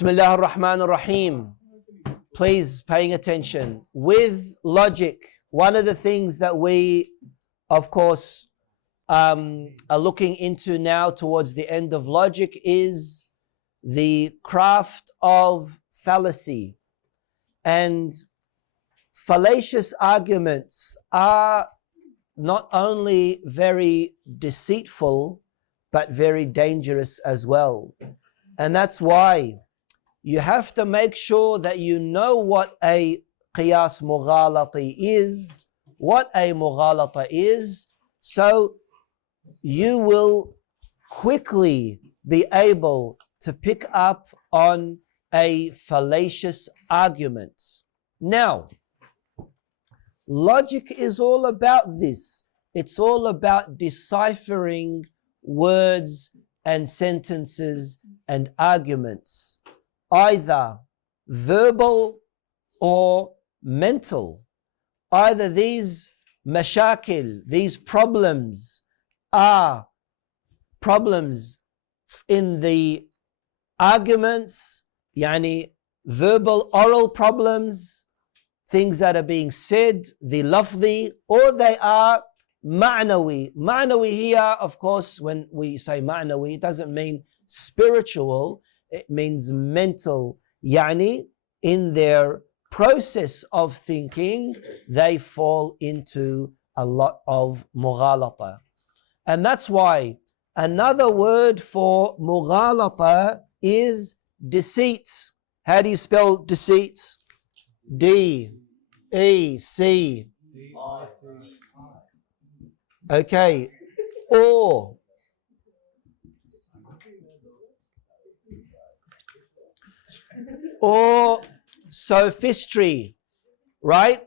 Bismillah ar-Rahman ar-Rahim. Please paying attention. With logic, one of the things that we, of course, are looking into now towards the end of logic is the craft of fallacy. And fallacious arguments are not only very deceitful, but very dangerous as well. And that's why you have to make sure that you know what a qiyas mughalati is, so you will quickly be able to pick up on a fallacious argument. Now, logic is all about this. It's all about deciphering words and sentences and arguments, either verbal or mental. Either these mashakil, these problems, are problems in the arguments, yani verbal, oral problems, things that are being said, the lafzi, or they are ma'nawi. Ma'nawi here, of course, when we say ma'nawi, it doesn't mean spiritual, it means mental. Yani, in their process of thinking, they fall into a lot of mughalata. And that's why another word for mughalata is deceit. How do you spell deceit? D-E-C. Okay. Or sophistry, right?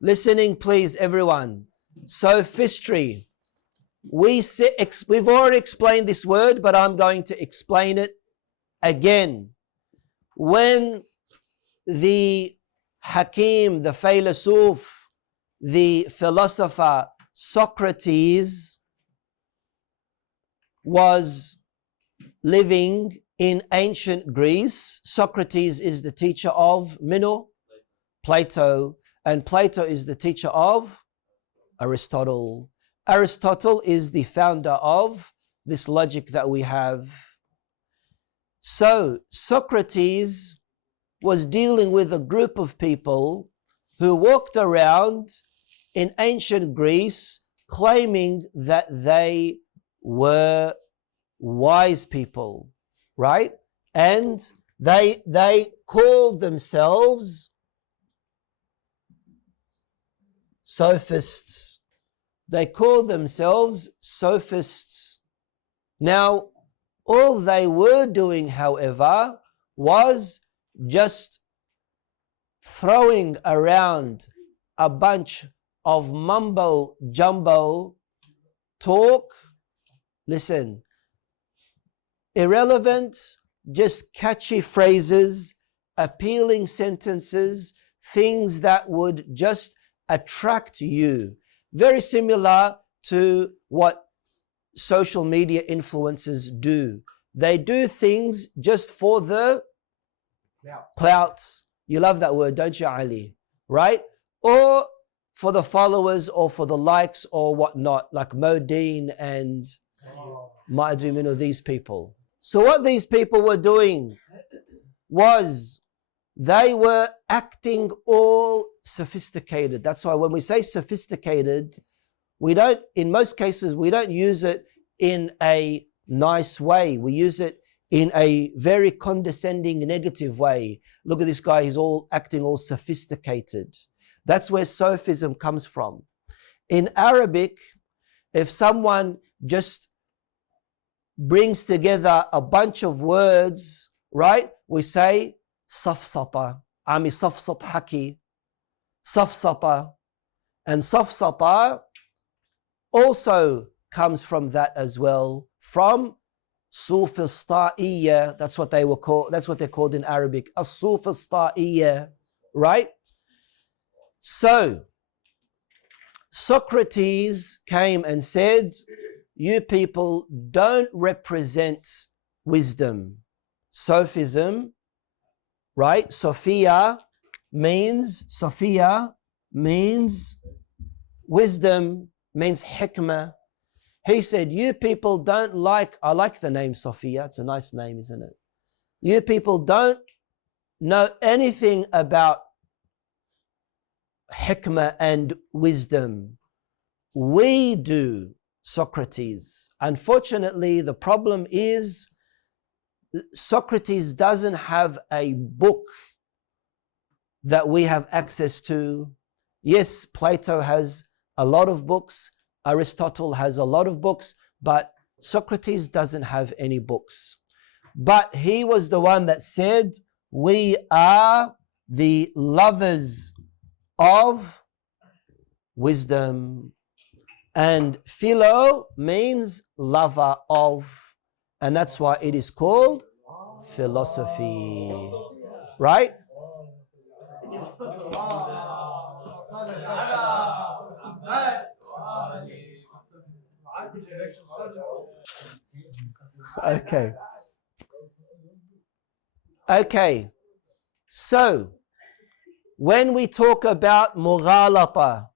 Listening, please, everyone. Sophistry. We've already explained this word, but I'm going to explain it again. When the Hakim, the Fallacious, the philosopher Socrates was living in ancient Greece. Socrates is the teacher of Plato, and Plato is the teacher of Aristotle. Aristotle is the founder of this logic that we have. So Socrates was dealing with a group of people who walked around in ancient Greece claiming that they were wise people, right? And they called themselves sophists. They called themselves sophists. Now, all they were doing, however, was just throwing around a bunch of mumbo jumbo talk. Listen, irrelevant, just catchy phrases, appealing sentences, things that would just attract you. Very similar to what social media influencers do. They do things just for the clout. You love that word, don't you, Ali? Right? Or for the followers or for the likes or whatnot, like Modine and Ma'adri Mino, these people. So what these people were doing was they were acting all sophisticated. That's why when we say sophisticated, in most cases, we don't use it in a nice way. We use it in a very condescending, negative way. Look at this guy, he's acting all sophisticated. That's where sophism comes from. In Arabic, if someone just brings together a bunch of words, right? We say safsata, ami safsat haki, safsata. And safsata also comes from that as well, from Sufista'iyya. That's what they're called in Arabic, as-Sufista'iyya, right? So Socrates came and said, you people don't represent wisdom. Sophism, right? Sophia means wisdom, means hikmah. He said, you people don't like, I like the name Sophia, it's a nice name, isn't it? You people don't know anything about hikmah and wisdom. We do, Socrates. Unfortunately, the problem is Socrates doesn't have a book that we have access to. Yes, Plato has a lot of books, Aristotle has a lot of books, but Socrates doesn't have any books. But he was the one that said, we are the lovers of wisdom. And philo means lover of, and that's why it is called philosophy, right? Okay. Okay. So, when we talk about mughalata,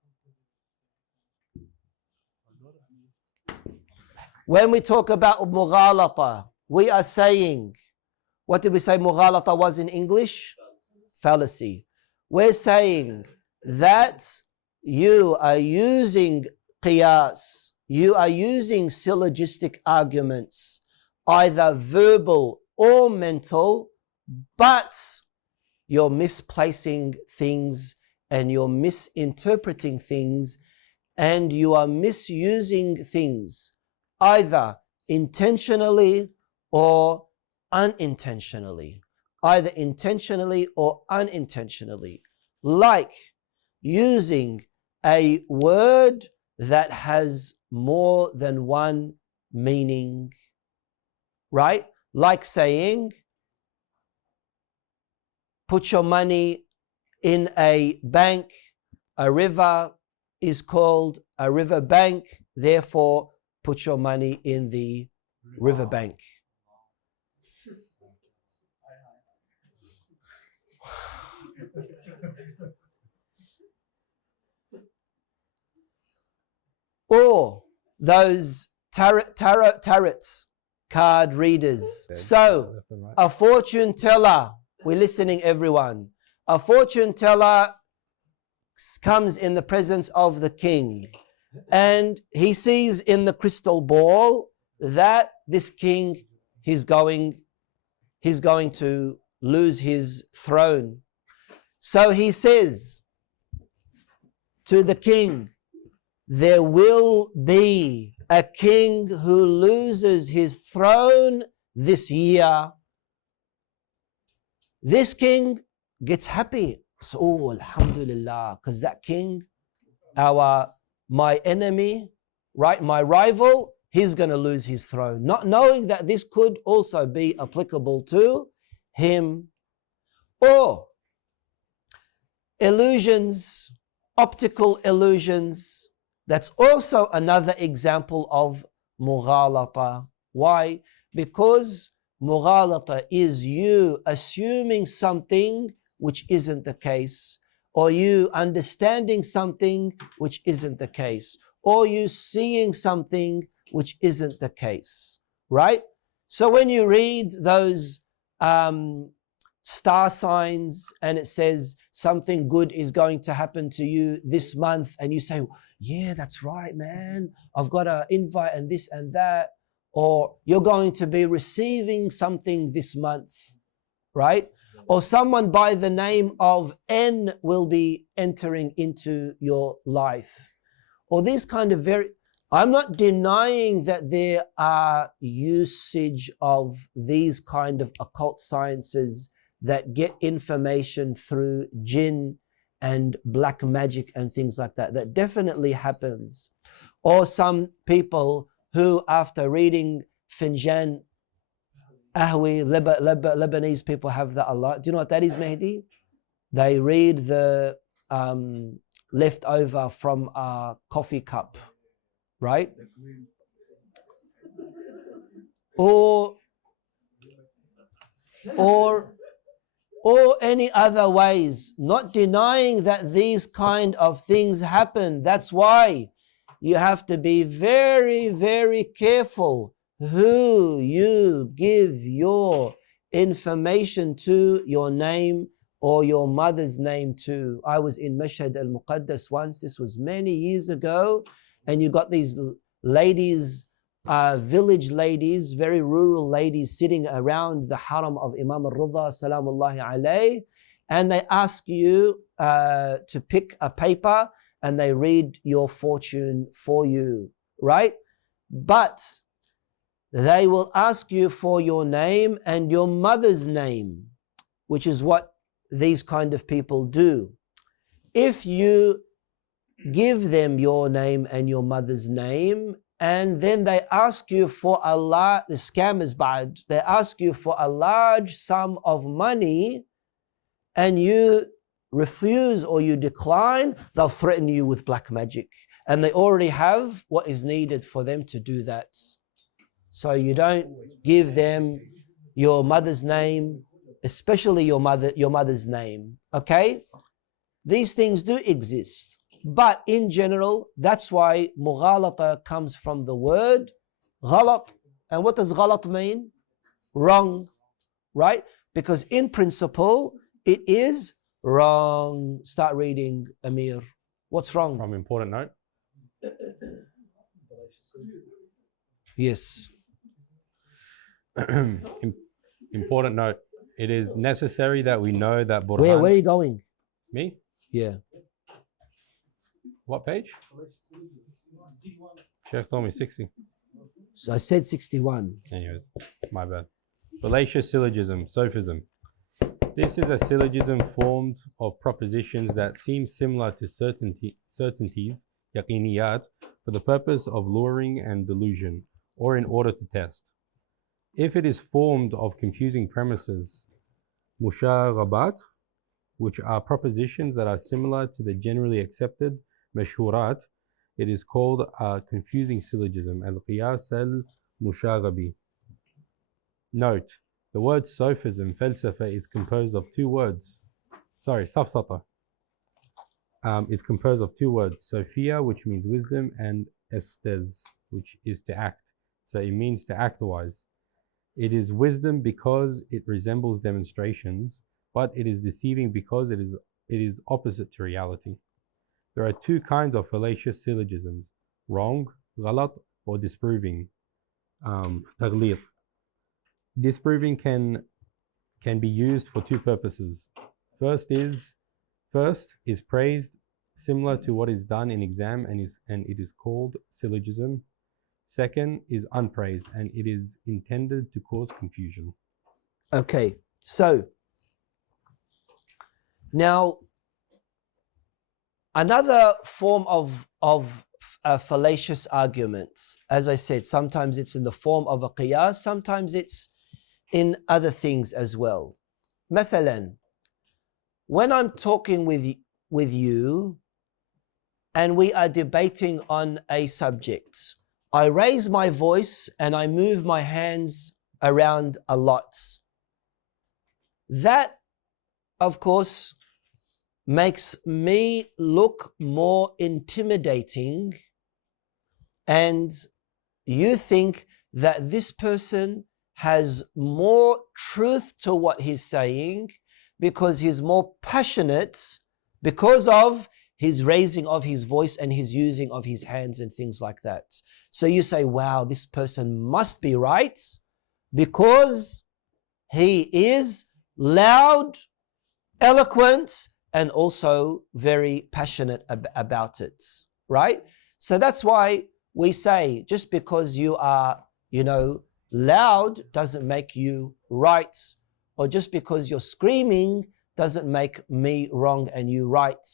we are saying, what did we say mughalata was in English? Fallacy. We're saying that you are using qiyas, you are using syllogistic arguments, either verbal or mental, but you're misplacing things and you're misinterpreting things and you are misusing things, either intentionally or unintentionally. Either intentionally or unintentionally. Like using a word that has more than one meaning, right? Like saying, put your money in a bank. A river is called a river bank, therefore put your money in the river bank. Or those tarot card readers. So, a fortune teller, we're listening everyone. A fortune teller comes in the presence of the king and he sees in the crystal ball that this king, he's going to lose his throne. So he says to the king, there will be a king who loses his throne this year. This king gets happy. So, oh, alhamdulillah, because that king, my enemy, right, my rival, he's going to lose his throne. Not knowing that this could also be applicable to him. Or illusions, optical illusions. That's also another example of mughalata. Why? Because mughalata is you assuming something which isn't the case, or you understanding something which isn't the case, or you seeing something which isn't the case, right? So when you read those star signs and it says something good is going to happen to you this month, and you say, yeah, that's right, man, I've got an invite and this and that, or you're going to be receiving something this month, right? Or someone by the name of N will be entering into your life. Or these kind of I'm not denying that there are usage of these kind of occult sciences that get information through jinn and black magic and things like that. That definitely happens. Or some people who, after reading Finjan Ahwi, Lebanese people have that a lot. Do you know what that is, Mehdi? They read the leftover from a coffee cup, right? Or or any other ways, not denying that these kind of things happen. That's why you have to be very, very careful who you give your information to, your name or your mother's name to. I was in Mashhad al-Muqaddas once, this was many years ago, and you got these ladies, village ladies, very rural ladies sitting around the haram of Imam al-Rida salamullahi alayh, and they ask you to pick a paper and they read your fortune for you, right? But they will ask you for your name and your mother's name, which is what these kind of people do. If you give them your name and your mother's name, and then they ask you for the scammers bad, they ask you for a large sum of money and you refuse or you decline, they'll threaten you with black magic. And they already have what is needed for them to do that. So you don't give them your mother's name, especially your mother's name, okay? These things do exist. But in general, that's why mughalata comes from the word ghalat. And what does ghalat mean? Wrong, right? Because in principle, it is wrong. Start reading, Amir. What's wrong? From important note. Yes. Important note. It is necessary that we know that Burhan... Where are you going? Me? Yeah. What page? Sheikh told me 60. So I said 61. Anyways, my bad. Fallacious syllogism, sophism. This is a syllogism formed of propositions that seem similar to certainties, yaqiniyat, for the purpose of luring and delusion, or in order to test. If it is formed of confusing premises, mushaghabat, which are propositions that are similar to the generally accepted mashhurat, it is called a confusing syllogism, al-qiyas al-mushaghabi. Note, the word sophism, falsafa, is composed of two words. Safsata is composed of two words. Sophia, which means wisdom, and estes, which is to act. So it means to act wise. It is wisdom because it resembles demonstrations, but it is deceiving because it is opposite to reality. There are two kinds of fallacious syllogisms: wrong, ghalat, or disproving, taghlit. Disproving can be used for two purposes. First is praised, similar to what is done in exam, and it is called syllogism. Second is unpraised, and it is intended to cause confusion. Okay, so now another form of fallacious arguments, as I said, sometimes it's in the form of a qiyas, sometimes it's in other things as well. Mathalan, when I'm talking with you and we are debating on a subject, I raise my voice and I move my hands around a lot. That, of course, makes me look more intimidating, and you think that this person has more truth to what he's saying because he's more passionate because of his raising of his voice and his using of his hands and things like that. So you say, wow, this person must be right because he is loud, eloquent, and also very passionate about it, right? So that's why we say, just because you are, loud doesn't make you right, or just because you're screaming doesn't make me wrong and you right.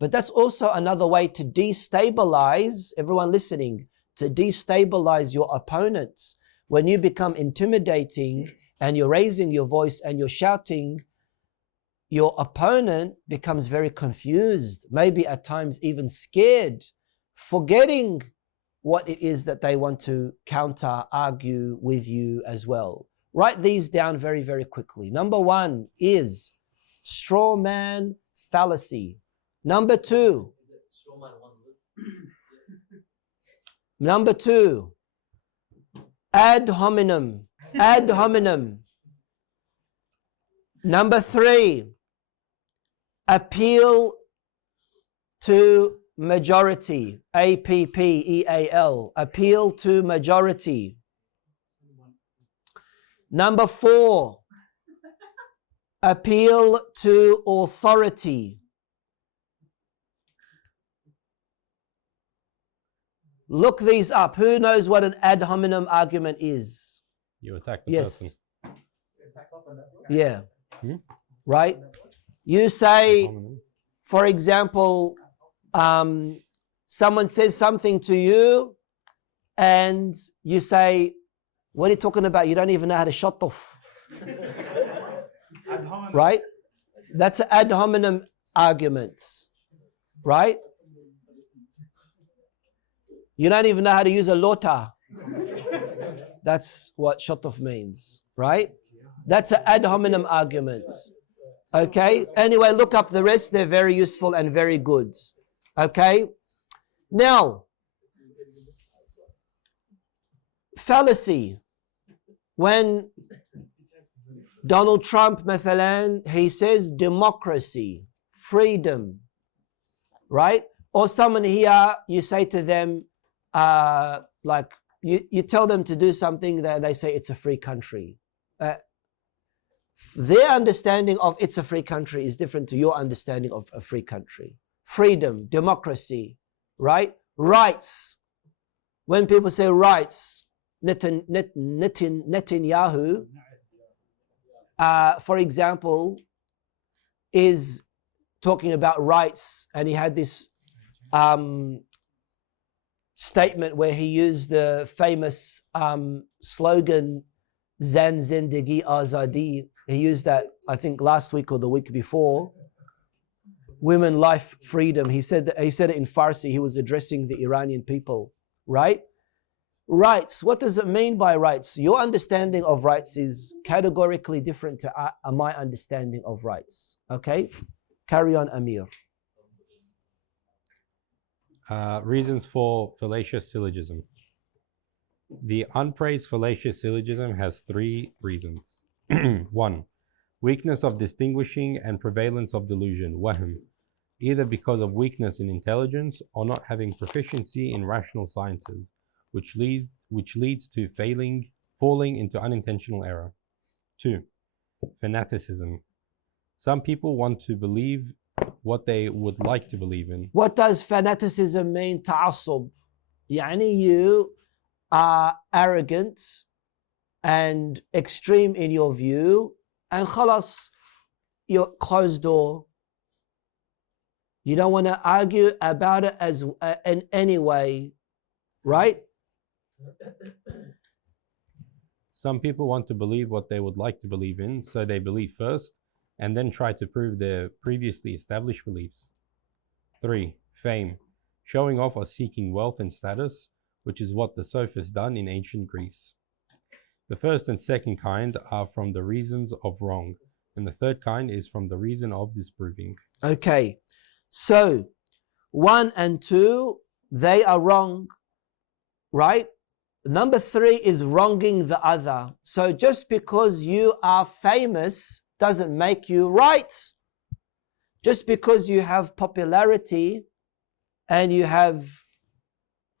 But that's also another way to destabilize, everyone listening, to destabilize your opponents. When you become intimidating and you're raising your voice and you're shouting, your opponent becomes very confused, maybe at times even scared, forgetting what it is that they want to counter argue with you as well, Write these down very, very quickly. Number one is straw man fallacy. Number two, ad hominem. Ad hominem. Number three, appeal to majority. APPEAL. Appeal to majority. Number four, appeal to authority. Look these up. Who knows what an ad hominem argument is? You attack the Yes. person. Yeah. Right? You say, for example, someone says something to you and you say, what are you talking about? You don't even know how to shut off. Right? That's an ad hominem argument. Right? You don't even know how to use a lota. That's what shut off means. Right? That's an ad hominem argument. Okay? Anyway, look up the rest. They're very useful and very good. Okay? Now, fallacy. When Donald Trump, مثلا, he says democracy, freedom, right? Or someone here, you say to them, like, you tell them to do something that they say it's a free country. Their understanding of it's a free country is different to your understanding of a free country. Freedom, democracy, right? Rights. When people say rights, Netanyahu, for example, is talking about rights, and he had this statement where he used the famous slogan, Zan Zindagi Azadi. He used that, I think, last week or the week before. Women, life, freedom. He said it in Farsi. He was addressing the Iranian people, right? Rights. What does it mean by rights? Your understanding of rights is categorically different to my understanding of rights. Okay? Carry on, Amir. Reasons for fallacious syllogism. The unpraised fallacious syllogism has three reasons. 1. Weakness of distinguishing and prevalence of delusion, wahm, either because of weakness in intelligence or not having proficiency in rational sciences, which leads to falling into unintentional error. 2. Fanaticism. Some people want to believe what they would like to believe in. What does fanaticism mean? تعصب. يعني you are arrogant and extreme in your view, and خلاص, you're closed door. You don't want to argue about it in any way, right? Some people want to believe what they would like to believe in, so they believe first and then try to prove their previously established beliefs. 3. Fame. Showing off or seeking wealth and status, which is what the sophists done in ancient Greece. The first and second kind are from the reasons of wrong, and the third kind is from the reason of disproving. Okay, so 1 and 2, they are wrong, right? Number 3 is wronging the other. So just because you are famous doesn't make you right. Just because you have popularity and you have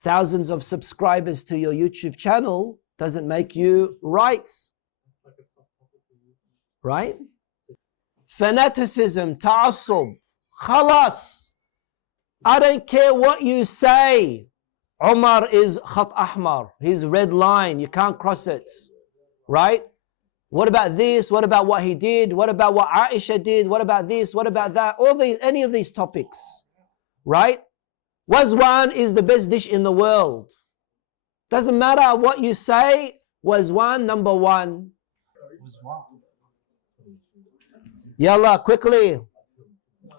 thousands of subscribers to your YouTube channel doesn't make you right. Right? Fanaticism, ta'assub, khalas. I don't care what you say. Umar is khat ahmar. He's red line. You can't cross it. Right? What about this? What about what he did? What about what Aisha did? What about this? What about that? Any of these topics. Right? Wazwan is the best dish in the world. Doesn't matter what you say. Wazwan, number 1. Yalla, quickly.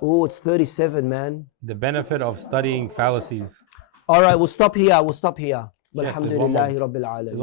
Oh, it's 37, man. The benefit of studying fallacies. All right, we'll stop here. Yeah, Alhamdulillahi Rabbil Alameen.